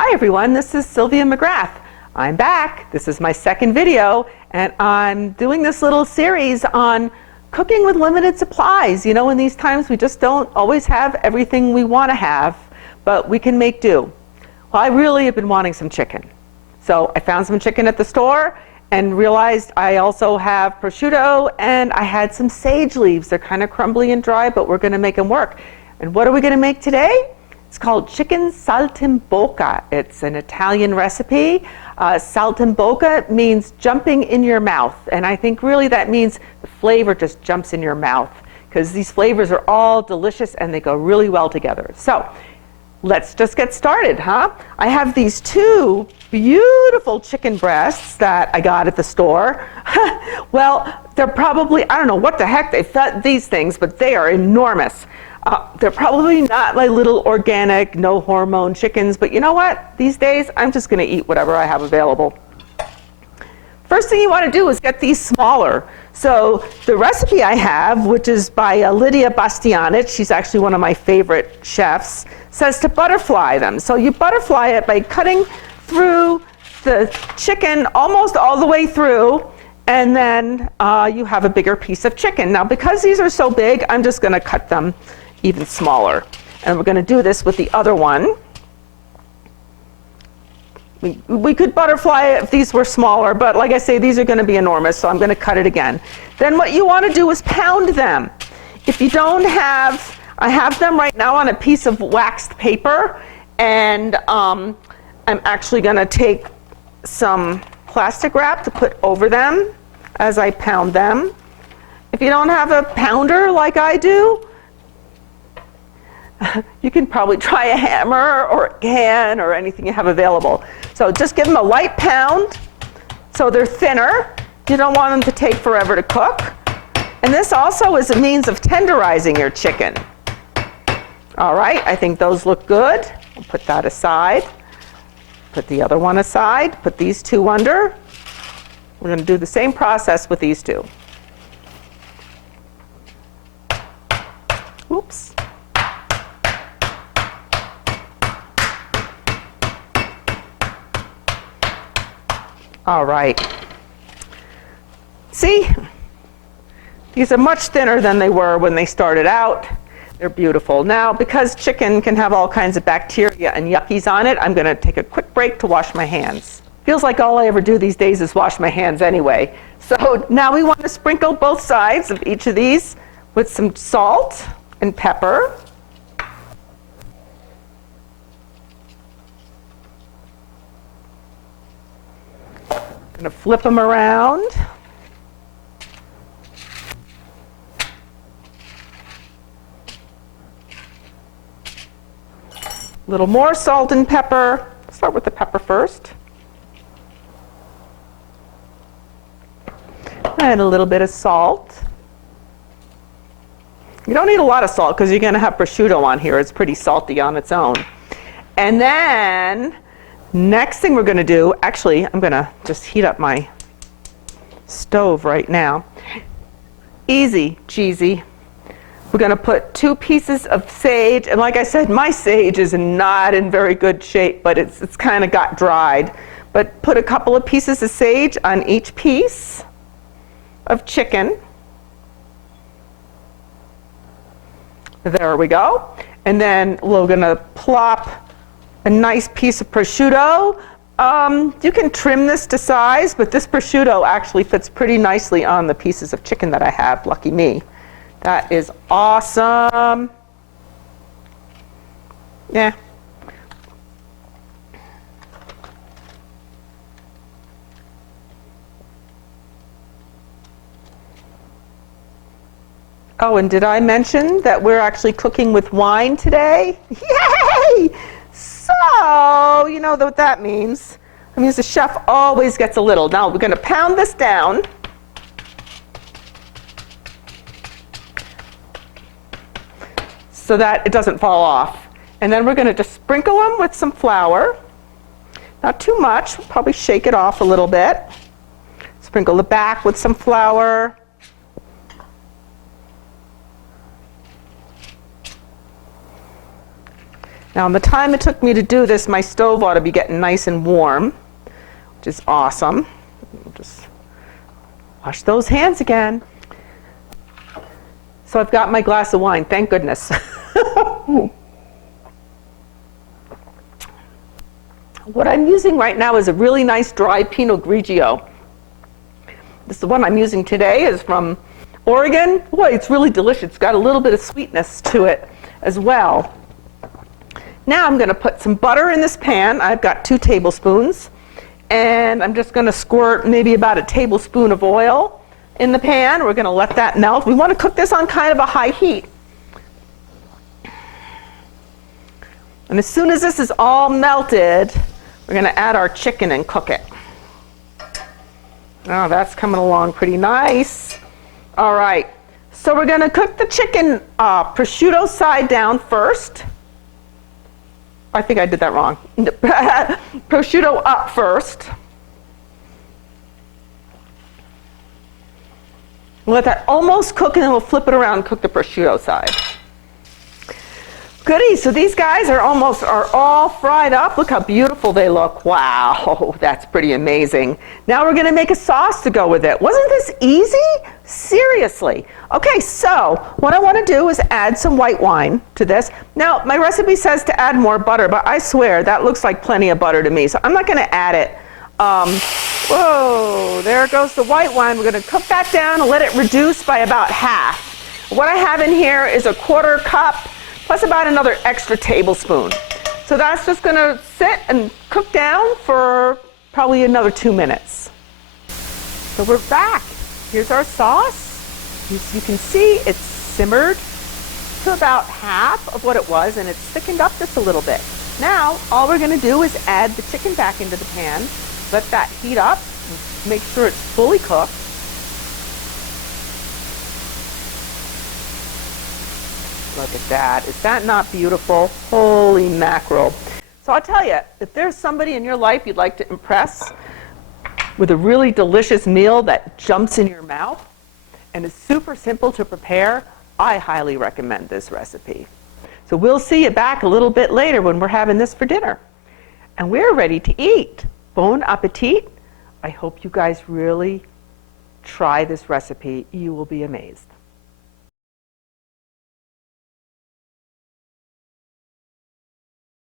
Hi everyone, this is Sylvia McGrath. I'm back. This is my second video, and I'm doing this little series on cooking with limited supplies. You know, in these times we just don't always have everything we want to have, but we can make do. Well, I really have been wanting some chicken. So I found some chicken at the store and realized I also have prosciutto, and I had some sage leaves. They're kind of crumbly and dry, but we're going to make them work. And what are we going to make today? It's called chicken Saltimboca. It's an Italian recipe. Saltimboca means jumping in your mouth. And I think really that means the flavor just jumps in your mouth, because these flavors are all delicious and they go really well together. So let's just get started, huh? I have these two beautiful chicken breasts that I got at the store. Well, they're probably, I don't know what the heck they fed these things, but they are enormous. They're probably not like little organic, no hormone chickens, but you know what? These days, I'm just going to eat whatever I have available. First thing you want to do is get these smaller. So the recipe I have, which is by Lydia Bastianich, she's actually one of my favorite chefs, says to butterfly them. So you butterfly it by cutting through the chicken almost all the way through, and then you have a bigger piece of chicken. Now, because these are so big, I'm just going to cut them even smaller. And we're going to do this with the other one. We could butterfly it if these were smaller, but like I say, these are going to be enormous, so I'm going to cut it again. Then what you want to do is pound them. If you don't have, I have them right now on a piece of waxed paper, and I'm actually going to take some plastic wrap to put over them as I pound them. If you don't have a pounder like I do, you can probably try a hammer or a can or anything you have available. So just give them a light pound so they're thinner. You don't want them to take forever to cook. And this also is a means of tenderizing your chicken. All right, I think those look good. I'll put that aside. Put the other one aside. Put these two under. We're going to do the same process with these two. Oops. All right. See? These are much thinner than they were when they started out. They're beautiful. Now, because chicken can have all kinds of bacteria and yuckies on it, I'm going to take a quick break to wash my hands. Feels like all I ever do these days is wash my hands anyway. So now we want to sprinkle both sides of each of these with some salt and pepper. I'm going to flip them around. A little more salt and pepper. Start with the pepper first. And a little bit of salt. You don't need a lot of salt because you're going to have prosciutto on here. It's pretty salty on its own. And then next thing we're going to do, actually, I'm going to just heat up my stove right now. Easy cheesy. We're going to put 2 pieces of sage, and like I said, my sage is not in very good shape, but it's kind of got dried. But put a couple of pieces of sage on each piece of chicken. There we go. And then we're going to plop a nice piece of prosciutto. You can trim this to size, but this prosciutto actually fits pretty nicely on the pieces of chicken that I have. Lucky me. That is awesome. Yeah. Oh, and did I mention that we're actually cooking with wine today? Yay! So, you know what that means. That means the chef always gets a little. Now, we're going to pound this down. So that it doesn't fall off. And then we're going to just sprinkle them with some flour. Not too much. Probably shake it off a little bit. Sprinkle the back with some flour. Now, in the time it took me to do this, my stove ought to be getting nice and warm, which is awesome. Just wash those hands again. So I've got my glass of wine, thank goodness. What I'm using right now is a really nice dry Pinot Grigio. This is the one I'm using today, is from Oregon. Boy, it's really delicious. It's got a little bit of sweetness to it as well. Now I'm going to put some butter in this pan. I've got 2 tablespoons. And I'm just going to squirt maybe about a tablespoon of oil in the pan. We're going to let that melt. We want to cook this on kind of a high heat. And as soon as this is all melted, we're going to add our chicken and cook it. Oh, that's coming along pretty nice. All right, so we're going to cook the chicken prosciutto side down first. I think I did that wrong. Prosciutto up first. Let that almost cook, and then we'll flip it around and cook the prosciutto side. Goody, so these guys are all fried up. Look how beautiful they look. Wow, that's pretty amazing. Now we're gonna make a sauce to go with it. Wasn't this easy? Seriously. Okay, so what I wanna do is add some white wine to this. Now, my recipe says to add more butter, but I swear that looks like plenty of butter to me, so I'm not gonna add it. Whoa, there goes the white wine. We're gonna cook that down and let it reduce by about half. What I have in here is a 1/4 cup plus about another extra tablespoon. So that's just gonna sit and cook down for probably another 2 minutes. So we're back. Here's our sauce. As you can see, it's simmered to about half of what it was, and it's thickened up just a little bit. Now, all we're gonna do is add the chicken back into the pan, let that heat up, make sure it's fully cooked. Look at that. Is that not beautiful? Holy mackerel. So I'll tell you, if there's somebody in your life you'd like to impress with a really delicious meal that jumps in your mouth and is super simple to prepare, I highly recommend this recipe. So we'll see you back a little bit later when we're having this for dinner. And we're ready to eat. Bon appetit. I hope you guys really try this recipe. You will be amazed.